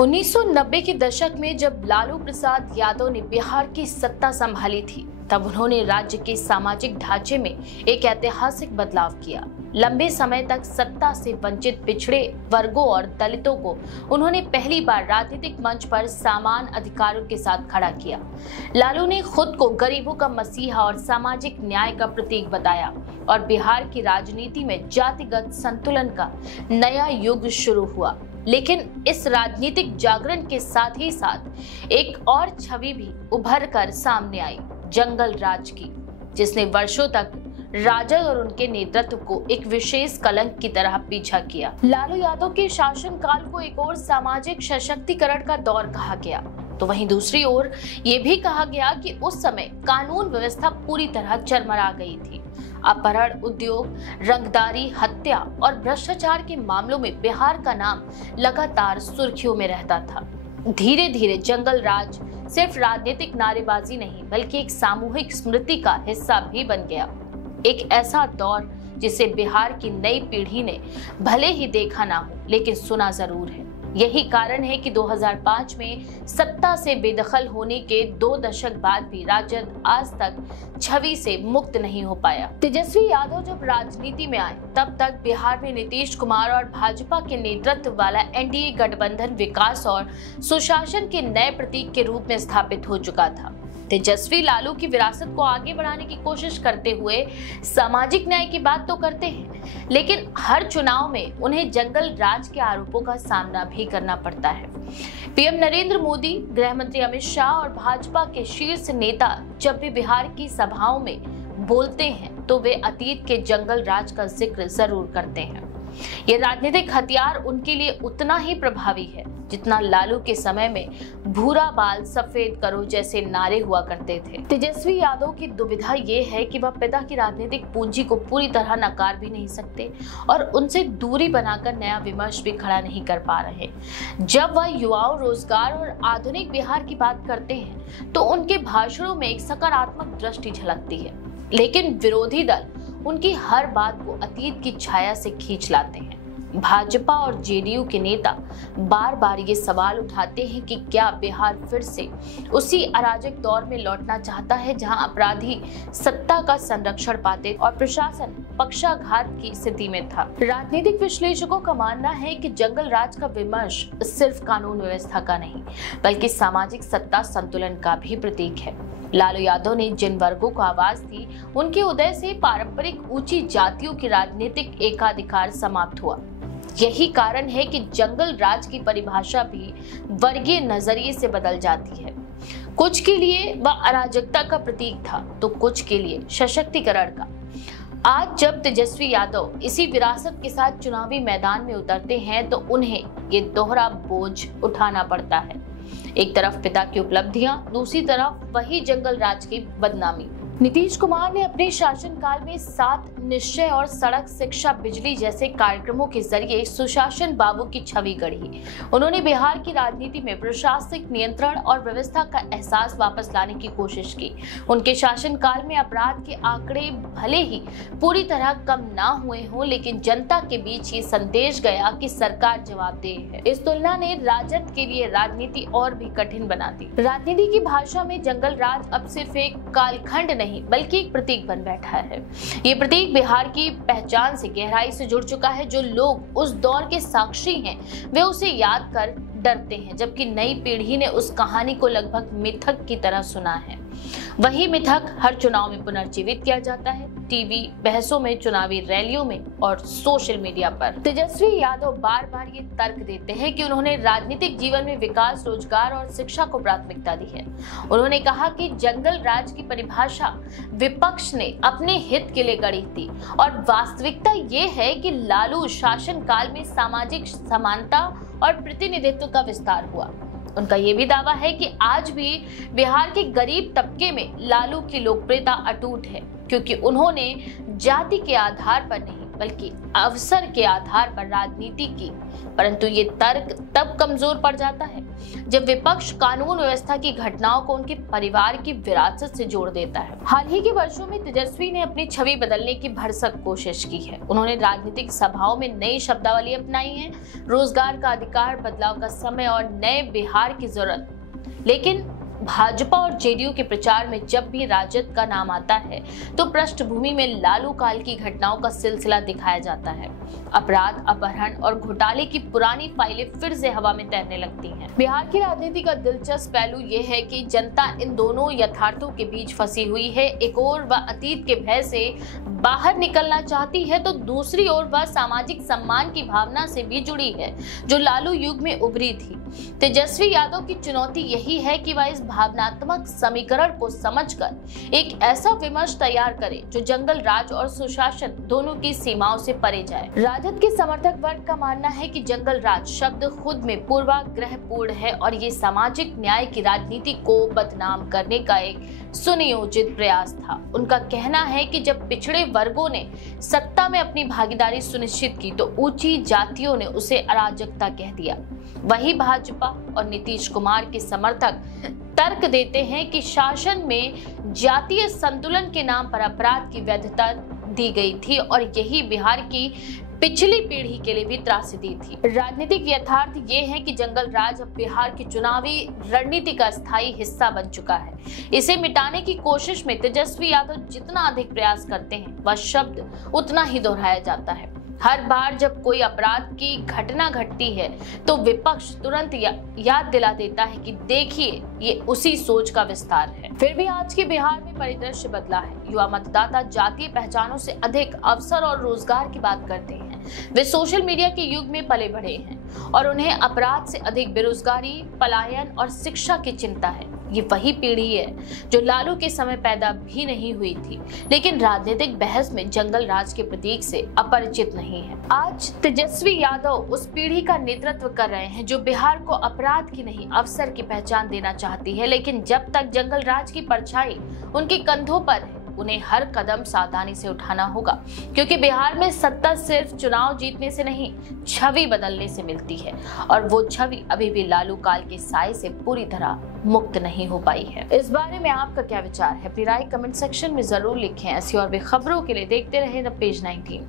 1990 के दशक में जब लालू प्रसाद यादव ने बिहार की सत्ता संभाली थी, तब उन्होंने राज्य के सामाजिक ढांचे में एक ऐतिहासिक बदलाव किया। लंबे समय तक सत्ता से वंचित पिछड़े वर्गों और दलितों को उन्होंने पहली बार राजनीतिक मंच पर समान अधिकारों के साथ खड़ा किया। लालू ने खुद को गरीबों का मसीहा और सामाजिक न्याय का प्रतीक बताया और बिहार की राजनीति में जातिगत संतुलन का नया युग शुरू हुआ। लेकिन इस राजनीतिक जागरण के साथ ही साथ एक और छवि भी उभर कर सामने आई, जंगल राज की, जिसने वर्षों तक राजग और उनके नेतृत्व को एक विशेष कलंक की तरह पीछा किया। लालू यादव के शासनकाल को एक और सामाजिक सशक्तिकरण का दौर कहा गया, तो वहीं दूसरी ओर ये भी कहा गया कि उस समय कानून व्यवस्था पूरी तरह चरमरा गई थी। अपहरण, उद्योग, रंगदारी, हत्या और भ्रष्टाचार के मामलों में बिहार का नाम लगातार सुर्खियों में रहता था। धीरे धीरे जंगल राज सिर्फ राजनीतिक नारेबाजी नहीं, बल्कि एक सामूहिक स्मृति का हिस्सा भी बन गया। एक ऐसा दौर जिसे बिहार की नई पीढ़ी ने भले ही देखा ना हो, लेकिन सुना जरूर है। यही कारण है कि 2005 में सत्ता से बेदखल होने के 2 दशक बाद भी राजद आज तक छवि से मुक्त नहीं हो पाया। तेजस्वी यादव जब राजनीति में आए, तब तक बिहार में नीतीश कुमार और भाजपा के नेतृत्व वाला एनडीए गठबंधन विकास और सुशासन के नए प्रतीक के रूप में स्थापित हो चुका था। तेजस्वी लालू की विरासत को आगे बढ़ाने की कोशिश करते हुए सामाजिक न्याय की बात तो करते हैं, लेकिन हर चुनाव में उन्हें जंगल राज के आरोपों का सामना भी करना पड़ता है। पीएम नरेंद्र मोदी, गृह मंत्री अमित शाह और भाजपा के शीर्ष नेता जब भी बिहार की सभाओं में बोलते हैं, तो वे अतीत के जंगल राज का जिक्र जरूर करते हैं। ये राजनीतिक हथियार उनके लिए उतना ही प्रभावी है जितना लालू के समय में भूरा बाल सफेद करो जैसे नारे हुआ करते थे। तेजस्वी यादव की दुविधा ये है कि वह पिता की राजनीतिक पूंजी को पूरी तरह नकार भी नहीं सकते और उनसे दूरी बनाकर नया विमर्श भी खड़ा नहीं कर पा रहे। जब वह युवाओं, रोजगार और आधुनिक बिहार की बात करते हैं, तो उनके भाषणों में एक सकारात्मक दृष्टि झलकती है, लेकिन विरोधी दल उनकी हर बात को अतीत की छाया से खींच लाते हैं। भाजपा और जेडीयू के नेता बार बार ये सवाल उठाते हैं कि क्या बिहार फिर से उसी अराजक दौर में लौटना चाहता है जहां अपराधी सत्ता का संरक्षण पाते और प्रशासन पक्षाघात की स्थिति में था। राजनीतिक विश्लेषकों का मानना है कि जंगल राज का विमर्श सिर्फ कानून व्यवस्था का नहीं, बल्कि सामाजिक सत्ता संतुलन का भी प्रतीक है। लालू यादव ने जिन वर्गों को आवाज दी, उनके उदय से पारंपरिक ऊंची जातियों की राजनीतिक एकाधिकार समाप्त हुआ। यही कारण है कि जंगल राज की परिभाषा भी वर्गीय नजरिए से बदल जाती है। कुछ के लिए वह अराजकता का प्रतीक था, तो कुछ के लिए सशक्तिकरण का। आज जब तेजस्वी यादव इसी विरासत के साथ चुनावी मैदान में उतरते हैं, तो उन्हें ये दोहरा बोझ उठाना पड़ता है। एक तरफ पिता की उपलब्धियां, दूसरी तरफ वही जंगल राज की बदनामी। नीतीश कुमार ने अपने शासनकाल में 7 निश्चय और सड़क, शिक्षा, बिजली जैसे कार्यक्रमों के जरिए सुशासन बाबू की छवि गढ़ी। उन्होंने बिहार की राजनीति में प्रशासनिक नियंत्रण और व्यवस्था का एहसास वापस लाने की कोशिश की। उनके शासनकाल में अपराध के आंकड़े भले ही पूरी तरह कम ना हुए हों, लेकिन जनता के बीच ये संदेश गया कि सरकार जवाबदेह है। इस तुलना ने राजद के लिए राजनीति और भी कठिन बना दी। राजनीति की भाषा में जंगल राज अब सिर्फ एक कालखंड नहीं, बल्कि एक प्रतीक बन बैठा है। ये प्रतीक बिहार की पहचान से गहराई से जुड़ चुका है। जो लोग उस दौर के साक्षी हैं, वे उसे याद कर डरते हैं, जबकि नई पीढ़ी ने उस कहानी को लगभग मिथक की तरह सुना है। वही मिथक हर चुनाव में पुनर्जीवित किया जाता है, टीवी बहसों में, चुनावी रैलियों में और सोशल मीडिया पर। तेजस्वी यादव बार बार ये तर्क देते हैं कि उन्होंने राजनीतिक जीवन में विकास, रोजगार और शिक्षा को प्राथमिकता दी है। उन्होंने कहा कि जंगल राज की परिभाषा विपक्ष ने अपने हित के लिए गढ़ी थी और वास्तविकता ये है कि लालू शासन काल में सामाजिक समानता और प्रतिनिधित्व का विस्तार हुआ। उनका ये भी दावा है कि आज भी बिहार के गरीब तबके में लालू की लोकप्रियता अटूट है, क्योंकि उन्होंने जाति के आधार पर नहीं, बल्कि अवसर के आधार पर राजनीति की। परंतु ये तर्क तब कमजोर पड़ जाता है जब विपक्ष कानून व्यवस्था की घटनाओं को उनके परिवार की विरासत से जोड़ देता है। हाल ही के वर्षों में तेजस्वी ने अपनी छवि बदलने की भरसक कोशिश की है। उन्होंने राजनीतिक सभाओं में नई शब्दावली अपनाई है, रोजगार का अधिकार, बदलाव का समय और नए बिहार की जरूरत। लेकिन भाजपा और जेडीयू के प्रचार में जब भी राजद का नाम आता है तो पृष्ठभूमि में लालू काल की घटनाओं का सिलसिला दिखाया जाता है। अपराध, अपहरण और घोटाले की पुरानी फाइलें फिर से हवा में तैरने लगती हैं। बिहार की राजनीति का दिलचस्प पहलू ये है कि जनता इन दोनों यथार्थों के बीच फंसी हुई है। एक ओर वह अतीत के भय से बाहर निकलना चाहती है तो दूसरी ओर वह सामाजिक सम्मान की भावना से भी जुड़ी है जो लालू युग में उभरी थी। तेजस्वी यादव की चुनौती यही है कि वह इस भावनात्मक समीकरण को समझकर एक ऐसा विमर्श तैयार करे जो जंगल राज और सुशासन दोनों की सीमाओं से परे जाए। राजद के समर्थक वर्ग का मानना है कि जंगल राज शब्द खुद में पूर्वाग्रहपूर्ण है और ये सामाजिक न्याय की राजनीति को बदनाम करने का एक सुनियोजित प्रयास था। उनका कहना है कि जब पिछड़े वर्गों ने सत्ता में अपनी भागीदारी सुनिश्चित की तो ऊंची जातियों ने उसे अराजकता कह दिया। वही भाजपा और नीतीश कुमार के समर्थक तर्क देते हैं कि शासन में जातीय संतुलन के नाम पर अपराध की वैधता दी गई थी और यही बिहार की पिछली पीढ़ी के लिए भी त्रासदी थी। राजनीतिक यथार्थ ये है कि जंगल राज अब बिहार की चुनावी रणनीति का स्थायी हिस्सा बन चुका है। इसे मिटाने की कोशिश में तेजस्वी यादव जितना अधिक प्रयास करते हैं वह शब्द उतना ही दोहराया जाता है। हर बार जब कोई अपराध की घटना घटती है तो विपक्ष तुरंत याद दिला देता है कि देखिए ये उसी सोच का विस्तार है। फिर भी आज के बिहार में परिदृश्य बदला है। युवा मतदाता जातीय पहचानों से अधिक अवसर और रोजगार की बात करते हैं। वे सोशल मीडिया के युग में पले बढ़े हैं और उन्हें अपराध से अधिक बेरोजगारी, पलायन और शिक्षा की चिंता है। ये वही पीढ़ी है जो लालू के समय पैदा भी नहीं हुई थी, लेकिन राजनीतिक बहस में जंगल राज के प्रतीक से अपरिचित नहीं है। आज तेजस्वी यादव उस पीढ़ी का नेतृत्व कर रहे हैं जो बिहार को अपराध की नहीं अवसर की पहचान देना चाहती है। लेकिन जब तक जंगल राज की परछाई उनके कंधों पर है उन्हें हर कदम सावधानी से उठाना होगा, क्योंकि बिहार में सत्ता सिर्फ चुनाव जीतने से नहीं छवि बदलने से मिलती है और वो छवि अभी भी लालू काल के साए से पूरी तरह मुक्त नहीं हो पाई है। इस बारे में आपका क्या विचार है? अपनी राय कमेंट सेक्शन में जरूर लिखें। ऐसी और भी खबरों के लिए देखते रहें द पेज 19।